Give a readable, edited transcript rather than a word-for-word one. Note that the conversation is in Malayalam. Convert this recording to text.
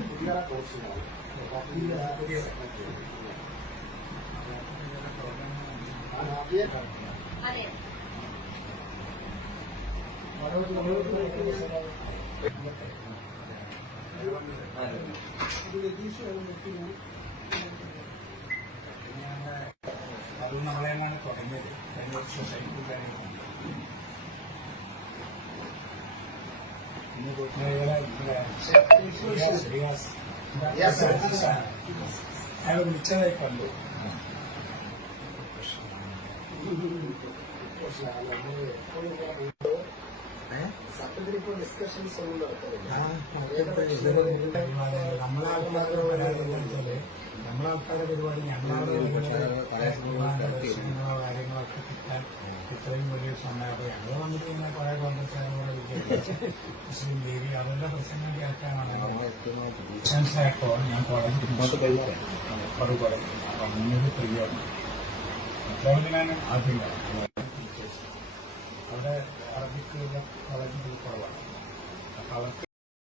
പുതിയ കോഴ്സുകളാണ് അത് നമ്മളെയാണ് തുടങ്ങിയത് സൊസൈറ്റി അയാൾ വിളിച്ചതായി കണ്ടു. നമ്മളാൾക്കാരുടെ പരിപാടി കാര്യങ്ങളൊക്കെ കിട്ടാൻ ഇത്രയും വലിയ സമയം. അപ്പൊ ഞങ്ങൾ വന്നിട്ട് ഇങ്ങനെ കുറെ കോൺഗ്രസ്സുകാരോട് വിദ്യാഭ്യാസം മുസ്ലിം ലീഗ് അവരുടെ പ്രശ്നങ്ങൾ കേൾക്കാനാണ് മനസ്സിലായപ്പോൾ ഞാൻ മറുപടി അങ്ങനെ തയ്യാറാണ്. അപ്പോഴാണ് ആദ്യം അവിടെ അറബിക്ക് കോളേജുകൾ കുറവാണ്. അപ്പൊ അവർക്ക്